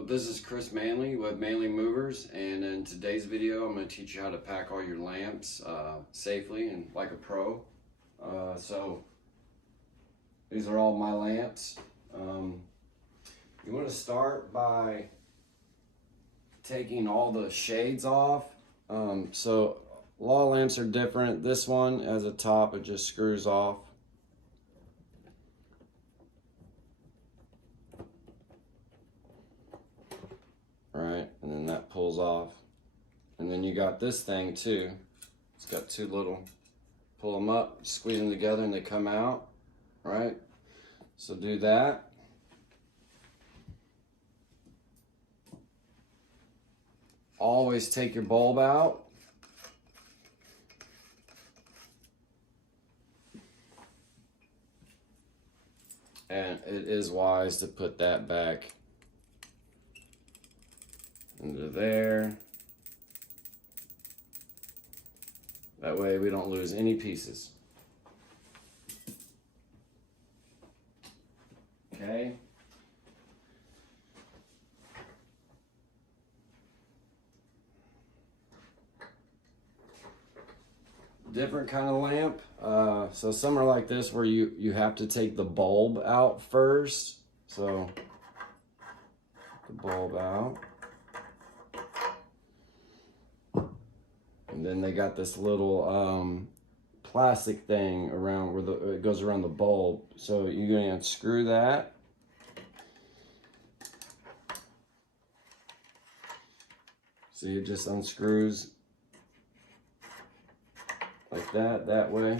So this is Chris Manley with Manley Movers, and in today's video I'm going to teach you how to pack all your lamps safely and like a pro. So these are all my lamps. You want to start by taking all the shades off. So a lot of lamps are different. This one has a top, it just screws off. Right, and then that pulls off, and then you got this thing too. It's got two little, pull them up, squeeze them together, and they come out. Right, so do that. Always take your bulb out. And it is wise to put that back into there. That way we don't lose any pieces. Okay. Different kind of lamp. So some are like this where you have to take the bulb out first. So the bulb out. And then they got this little plastic thing around where it goes around the bulb. So you're going to unscrew that. See, it just unscrews like that way.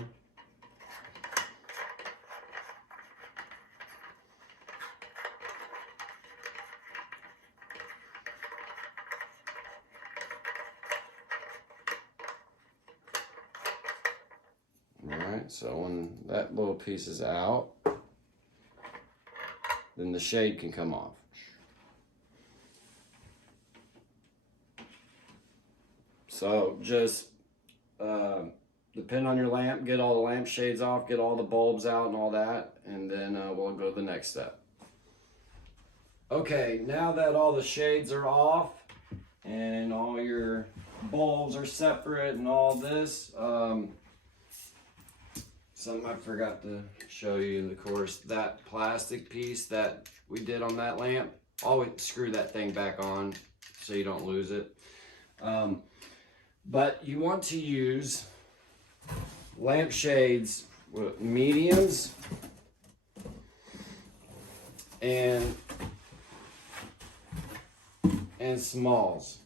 Alright, so when that little piece is out, then the shade can come off. So just depend on your lamp, get all the lamp shades off, get all the bulbs out and all that, and then we'll go to the next step. Okay, now that all the shades are off and all your bulbs are separate and all this, something I forgot to show you, of course, that plastic piece that we did on that lamp, always screw that thing back on so you don't lose it. But you want to use lamp shades with mediums and smalls.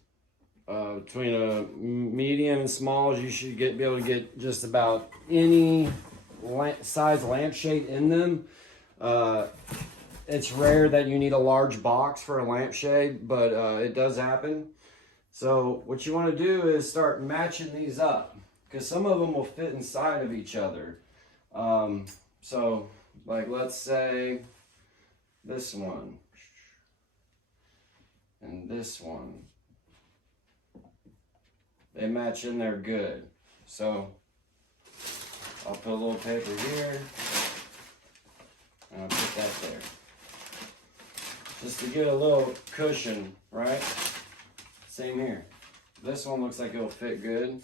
Between a medium and smalls, you should be able to get just about any size lampshade in them. It's rare that you need a large box for a lampshade, but it does happen. So what you want to do is start matching these up, because some of them will fit inside of each other. So like, let's say this one and this one, they match in there good. So I'll put a little paper here and I'll put that there, just to get a little cushion, right? Same here. This one looks like it'll fit good.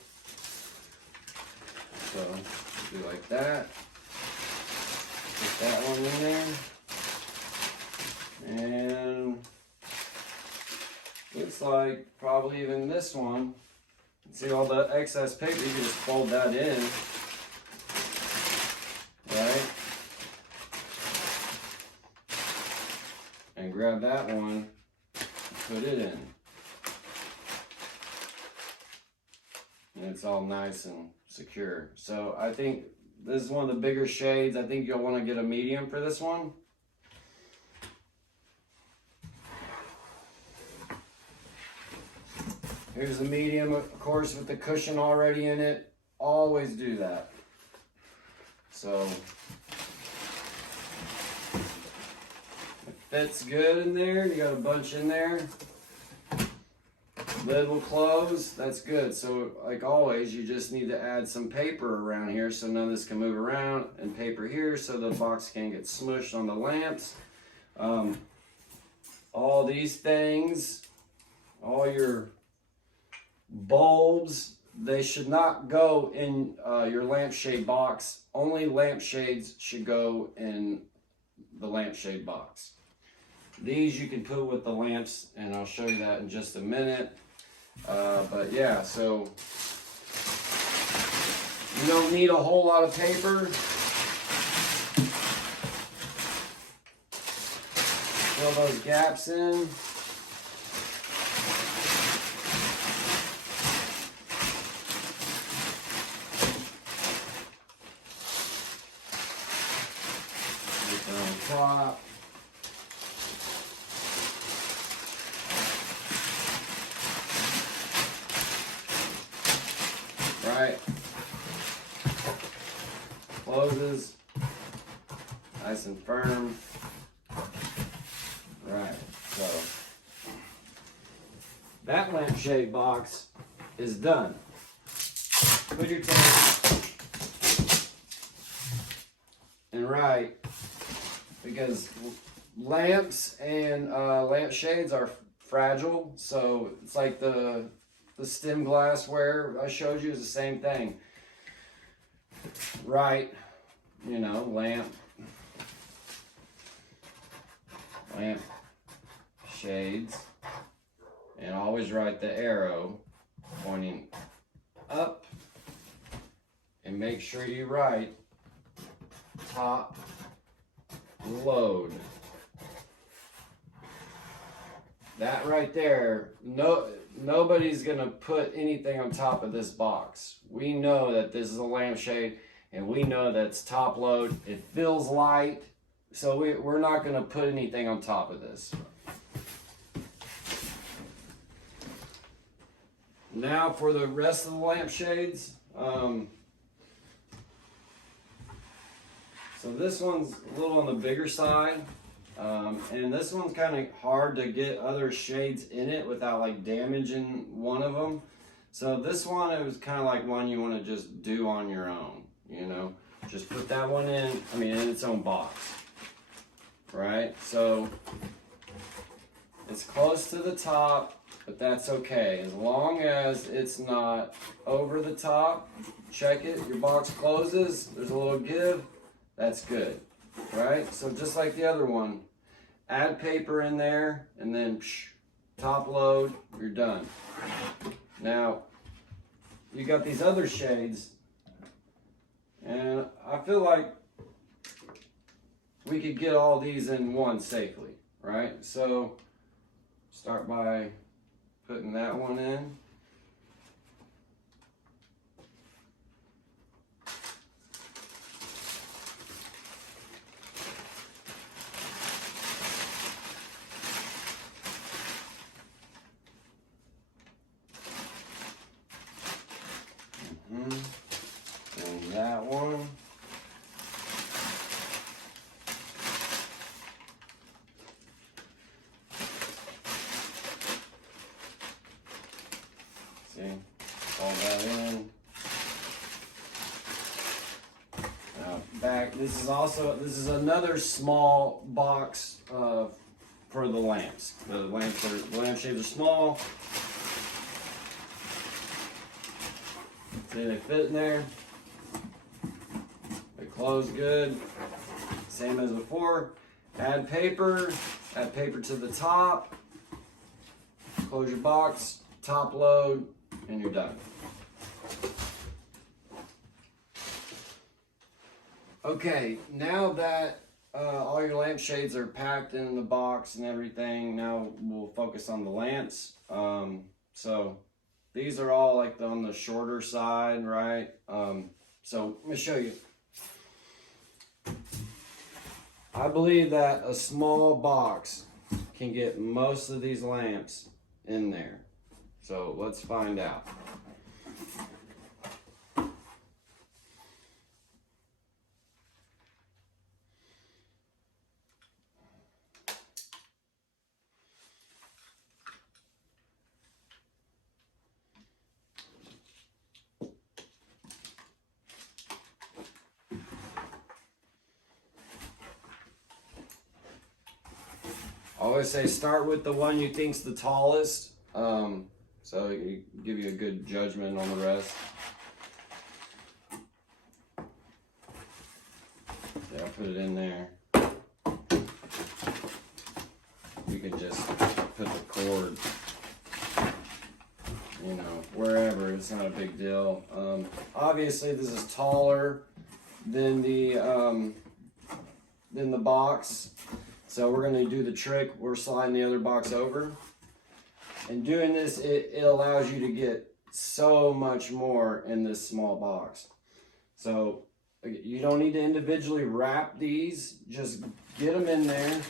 So do like that. Put that one in there. And looks like probably even this one. See all the excess paper, you can just fold that in. Right? And grab that one, put it in. And it's all nice and secure. So I think this is one of the bigger shades. I think you'll want to get a medium for this one. Here's the medium, of course, with the cushion already in it. Always do that. So it fits good in there. You got a bunch in there. Lid will close. That's good. So like always, you just need to add some paper around here so none of this can move around, and paper here so the box can't get smushed on the lamps. all these things, all your bulbs, they should not go in your lampshade box. Only lampshades should go in the lampshade box. These you can put with the lamps, and I'll show you that in just a minute. But yeah, so you don't need a whole lot of paper. Fill those gaps in. Get that on top. Right. Closes. Nice and firm. Right, so that lampshade box is done. Put your tape and right, because lamps and lampshades are fragile, so it's like the stem glassware I showed you is the same thing. Right, you know, lamp, shades, and always write the arrow pointing up, and make sure you write top load. That right there, nobody's gonna put anything on top of this box. We know that this is a lampshade, and we know that's top load. It feels light, so we're not gonna put anything on top of this. Now for the rest of the lampshades. So this one's a little on the bigger side. And this one's kind of hard to get other shades in it without like damaging one of them. So this one, it was kind of like one you want to just do on your own, you know. Just put that one in, I mean, in its own box, right? So it's close to the top, but that's okay. As long as it's not over the top, check it, your box closes, there's a little give, that's good, right? So just like the other one, add paper in there, and then top load, you're done. Now, you got these other shades, and I feel like we could get all these in one safely, right? So, start by putting that one in. And that one. See, all that in. Now back, this is another small box for the lamps. The lampshades are small. See, they fit in there. They close good. Same as before. Add paper to the top. Close your box, top load, and you're done. Okay, now that all your lampshades are packed in the box and everything, now we'll focus on the lamps. So these are all like on the shorter side, right? So let me show you. I believe that a small box can get most of these lamps in there. So let's find out. always say start with the one you think's the tallest, so it give you a good judgment on the rest. Yeah, I'll put it in there. You can just put the cord, you know, wherever. It's not a big deal. Obviously, this is taller than the box, so we're going to do the trick. We're sliding the other box over, and doing this, it allows you to get so much more in this small box. So you don't need to individually wrap these, just get them in there.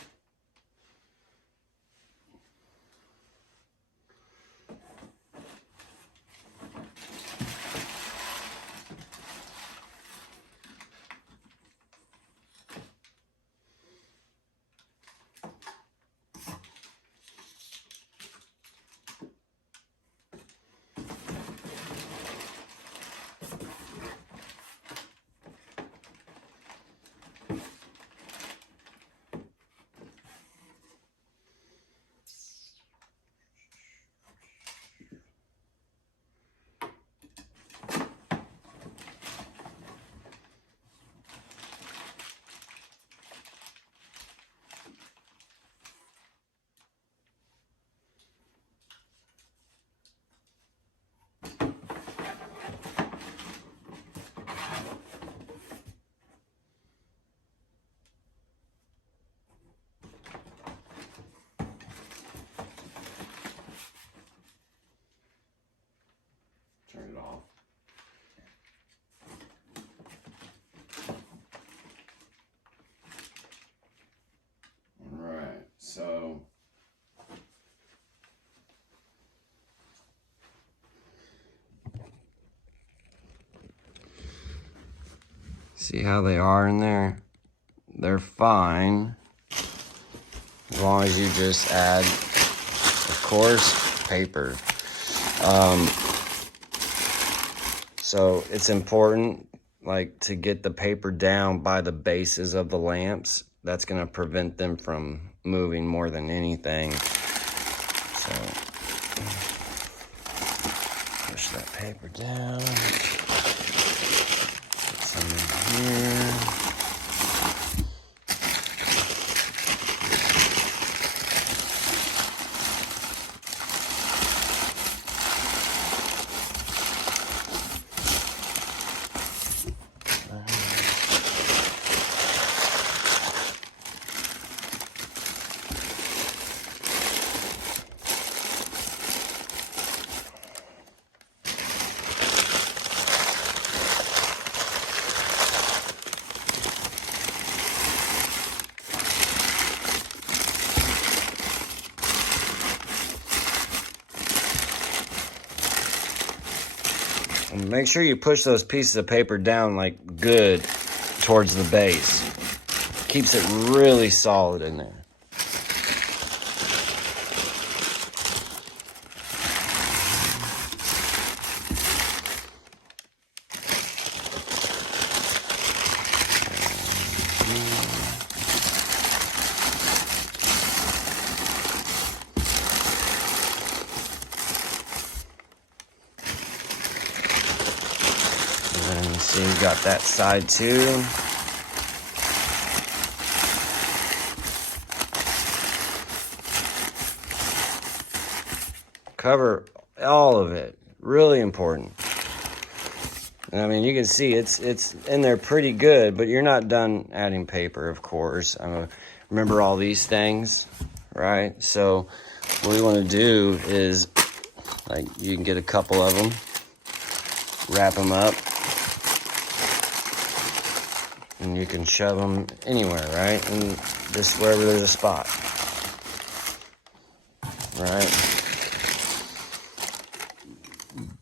Turn it off. All right, so see how they are in there? They're fine as long as you just add, of course, paper. So it's important, like, to get the paper down by the bases of the lamps. That's going to prevent them from moving more than anything. So push that paper down. Put some in here. And make sure you push those pieces of paper down like good towards the base. Keeps it really solid in there. And see, you got that side too. Cover all of it. Really important. And I mean, you can see it's in there pretty good, but you're not done adding paper, of course. Remember all these things, right? So what we want to do is, like, you can get a couple of them, wrap them up, and you can shove them anywhere, right? And just wherever there's a spot, right?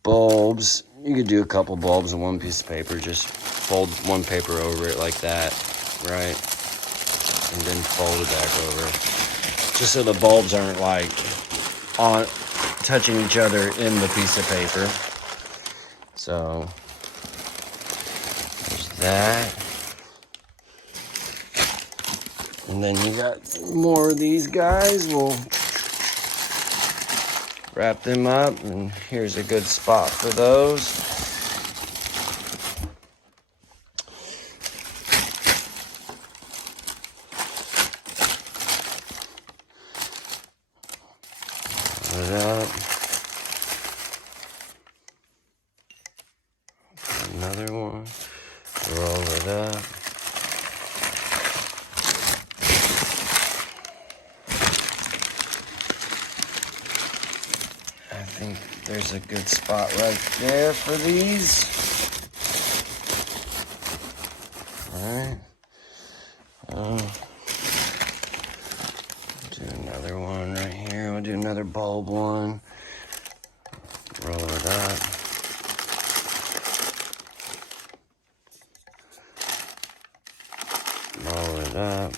Bulbs, you could do a couple bulbs in one piece of paper. Just fold one paper over it like that, right? And then fold it back over, just so the bulbs aren't like on touching each other in the piece of paper. So there's that. And then you got more of these guys. We'll wrap them up, and here's a good spot for those. Roll it up. Another one. Roll it up. I think there's a good spot right there for these. All right. Do another one right here. We'll do another bulb one. Roll it up. Roll it up.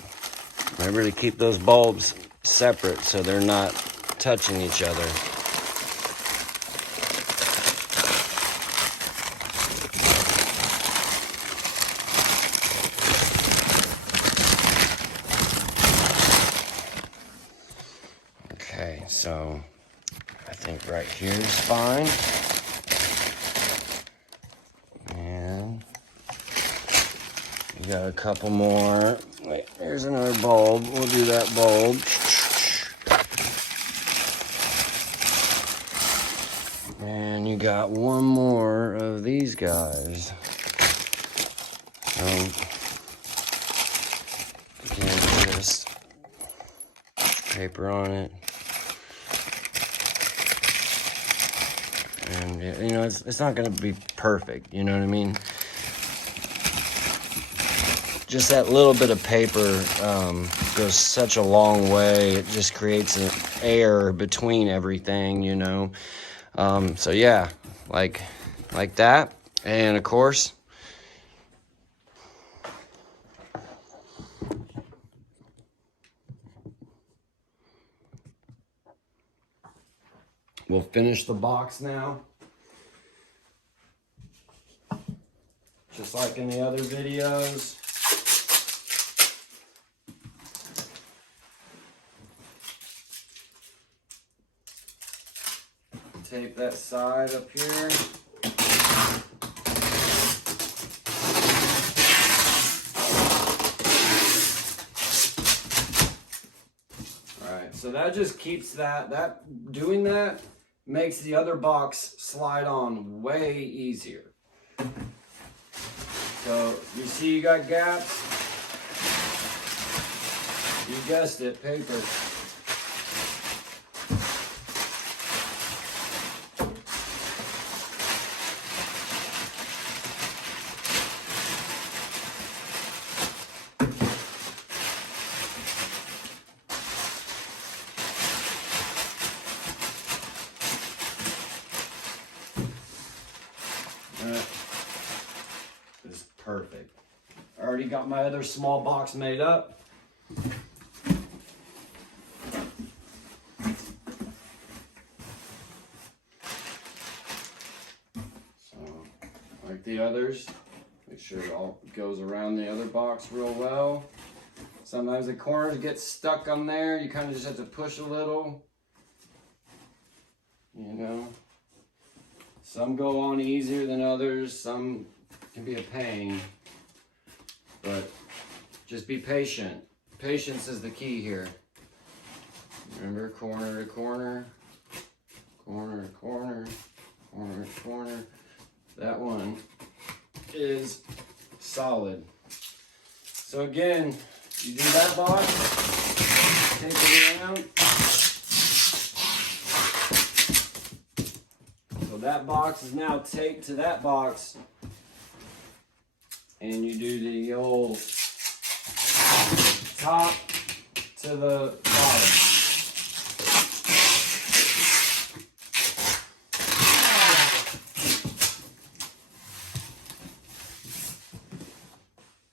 Remember to keep those bulbs separate so they're not touching each other. Okay, so I think right here is fine. And we got a couple more. Wait, there's another bulb. We'll do that bulb. And you got one more of these guys. Again, just paper on it. And, you know, it's not going to be perfect, you know what I mean? Just that little bit of paper goes such a long way. It just creates an air between everything, you know? So, yeah, like that. And, of course, we'll finish the box now. Just like in the other videos. Tape that side up here. Alright, so that just keeps doing that makes the other box slide on way easier. So, you see you got gaps? You guessed it, paper. That is perfect. I already got my other small box made up. So, like the others, make sure it all goes around the other box real well. Sometimes the corners get stuck on there. You kind of just have to push a little. You know. Some go on easier than others. Some can be a pain. But just be patient. Patience is the key here. Remember, corner to corner. Corner to corner. Corner to corner. That one is solid. So again, you do that box. Take it around. So that box is now taped to that box, and you do the old top to the bottom.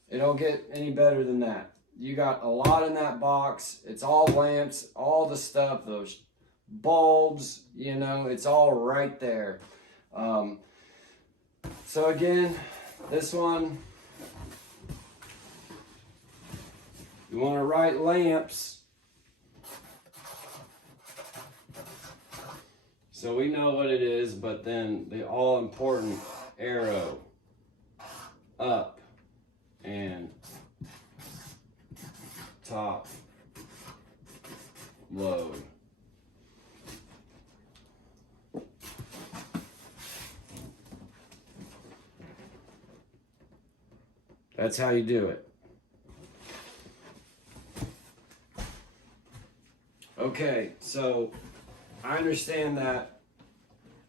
It don't get any better than that. You got a lot in that box. It's all lamps, all the stuff, those bulbs, you know, it's all right there. So again, this one, you want to write lamps, so we know what it is, but then the all important arrow up and top load. That's how you do it. Okay, so I understand that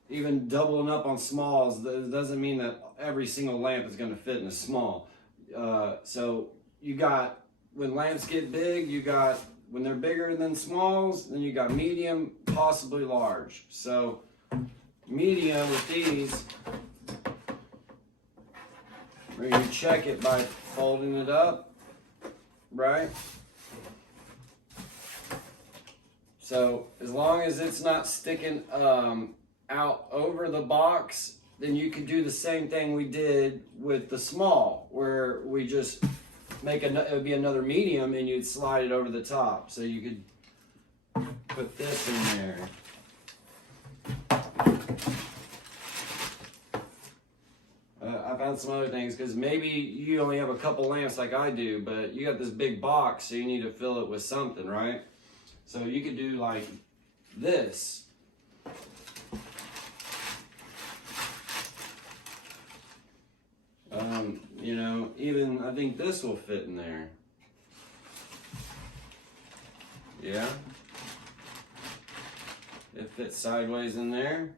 even doubling up on smalls doesn't mean that every single lamp is going to fit in a small. So you got, when lamps get big, you got, when they're bigger than smalls, then you got medium, possibly large. So medium with these, where you check it by folding it up, right? So as long as it's not sticking out over the box, then you could do the same thing we did with the small, where we just make it would be another medium and you'd slide it over the top. So you could put this in there. I found some other things, because maybe you only have a couple lamps like I do, but you got this big box, so you need to fill it with something, right? So you could do like this. You know, even I think this will fit in there. Yeah. It fits sideways in there.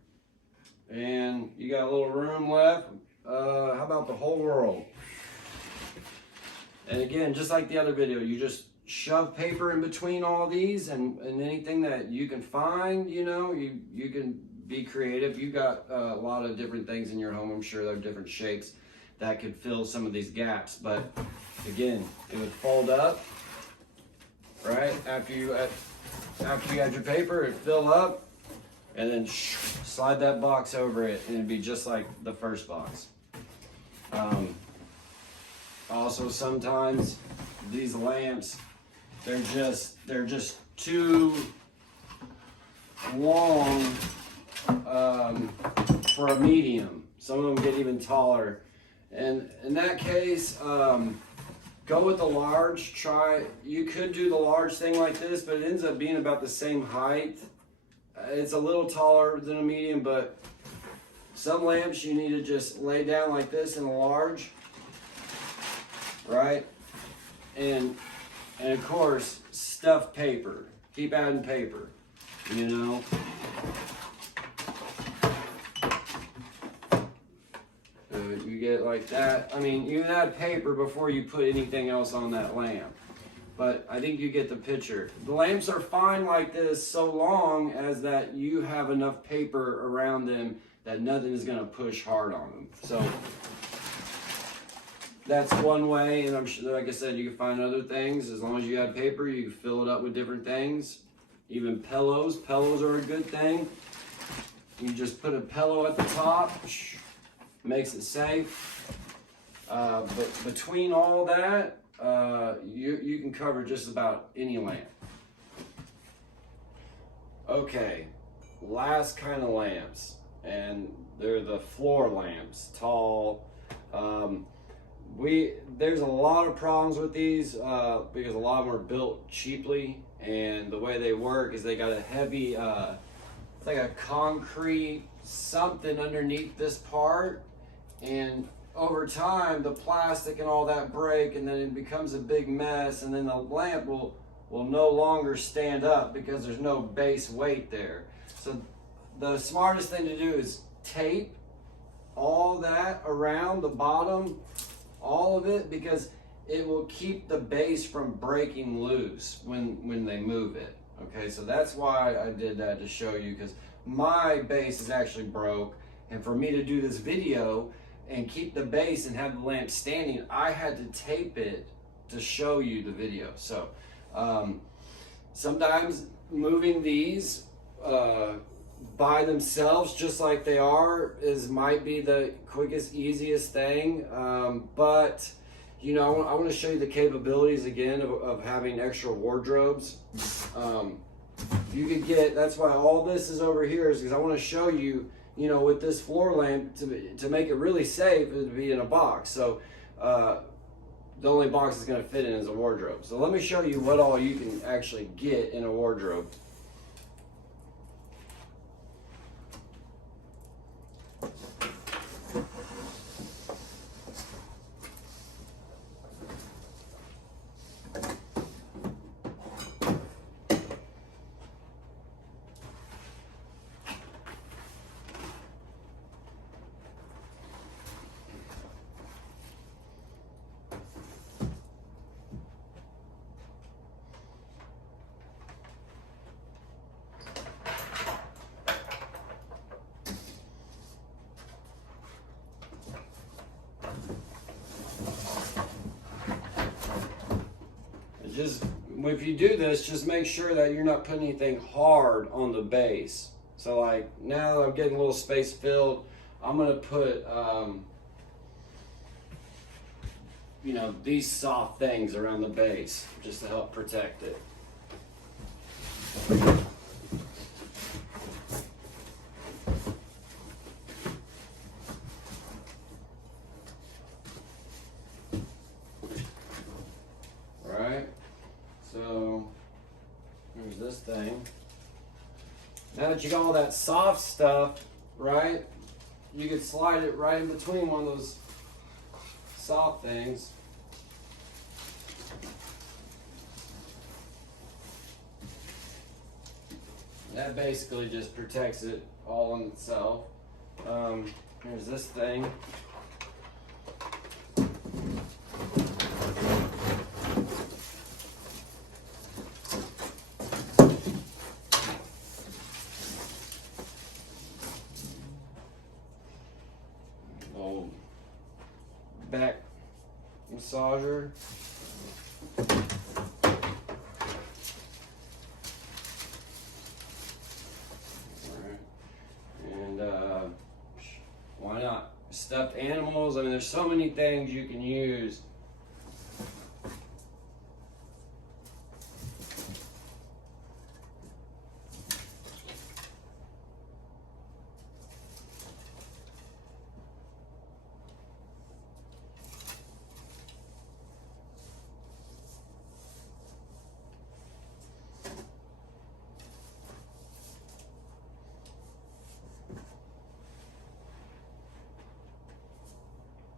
And you got a little room left. How about the whole world? And again, just like the other video, you just shove paper in between all these, and anything that you can find, you know, you can be creative. You got a lot of different things in your home. I'm sure there are different shapes that could fill some of these gaps. But again, it would fold up, right? After you had your paper, it'd fill up, and then slide that box over it, and it'd be just like the first box. Also, sometimes these lamps, they're just too long for a medium. Some of them get even taller, and in that case, go with the large. You could do the large thing like this, but it ends up being about the same height. It's a little taller than a medium, but some lamps you need to just lay down like this in a large, right? And of course, stuff paper. Keep adding paper, you know. You get like that. I mean, you add paper before you put anything else on that lamp. But I think you get the picture. The lamps are fine like this so long as that you have enough paper around them that nothing is going to push hard on them. So that's one way, and I'm sure, like I said, you can find other things. As long as you have paper, you can fill it up with different things. Even pillows. Pillows are a good thing. You just put a pillow at the top, makes it safe. But between all that, you can cover just about any lamp. Okay, last kind of lamps, and they're the floor lamps, tall. There's a lot of problems with these because a lot of them are built cheaply, and the way they work is they got a heavy, it's like a concrete something underneath this part, and over time the plastic and all that break, and then it becomes a big mess, and then the lamp will no longer stand up because there's no base weight there. So the smartest thing to do is tape all that around the bottom, all of it, because it will keep the base from breaking loose when they move it. Okay, so that's why I did that, to show you, because my base is actually broke, and for me to do this video and keep the base and have the lamp standing, I had to tape it to show you the video. So sometimes moving these by themselves, just like they are, might be the quickest, easiest thing, but you know, I want to show you the capabilities again of having extra wardrobes. You could get, that's why all this is over here, is because I want to show you, you know, with this floor lamp, to make it really safe, it would be in a box. So the only box it's going to fit in is a wardrobe. So let me show you what all you can actually get in a wardrobe. Just, if you do this, just make sure that you're not putting anything hard on the base. So like, now that I'm getting a little space filled, I'm gonna put, you know, these soft things around the base just to help protect it. So here's this thing. Now that you got all that soft stuff, right, you could slide it right in between one of those soft things. That basically just protects it all in itself. Here's this thing. Old back massager. Why not? Stuffed animals. I mean, there's so many things you can use.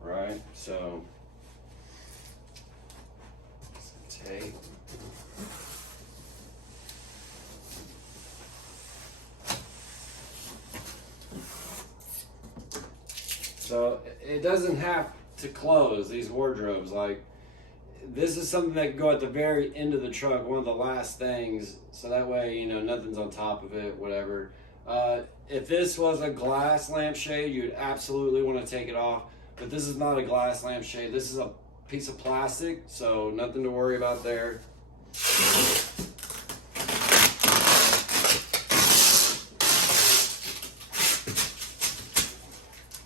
Right, so some tape. So it doesn't have to close, these wardrobes. Like, this is something that can go at the very end of the truck, one of the last things, so that way, you know, nothing's on top of it, whatever. If this was a glass lampshade, you'd absolutely want to take it off. But this is not a glass lampshade. This is a piece of plastic, so nothing to worry about there.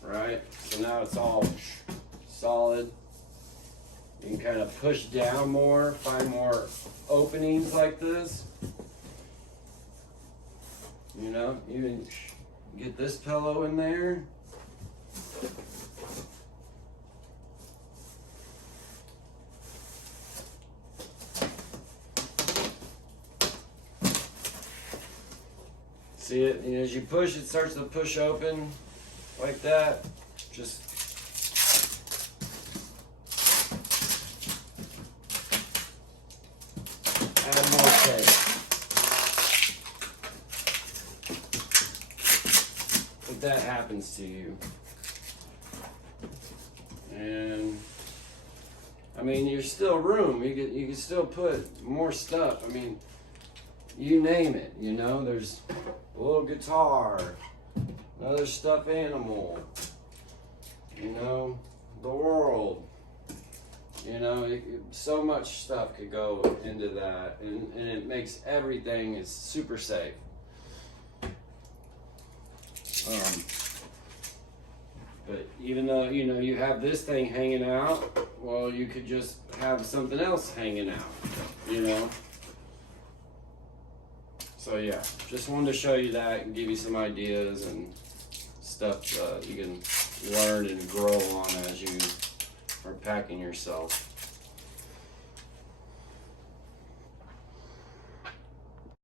Right, so now it's all solid. You can kind of push down more, find more openings like this. You know, even get this pillow in there. See it? And as you push, it starts to push open like that. Just add more tape. If that happens to you. And I mean, there's still room. You can still put more stuff. I mean, you name it, you know, there's a little guitar, another stuffed animal, you know, the world, you know, so much stuff could go into that, and it makes everything is super safe. But even though, you know, you have this thing hanging out, well, you could just have something else hanging out, you know? So yeah, just wanted to show you that and give you some ideas and stuff you can learn and grow on as you are packing yourself.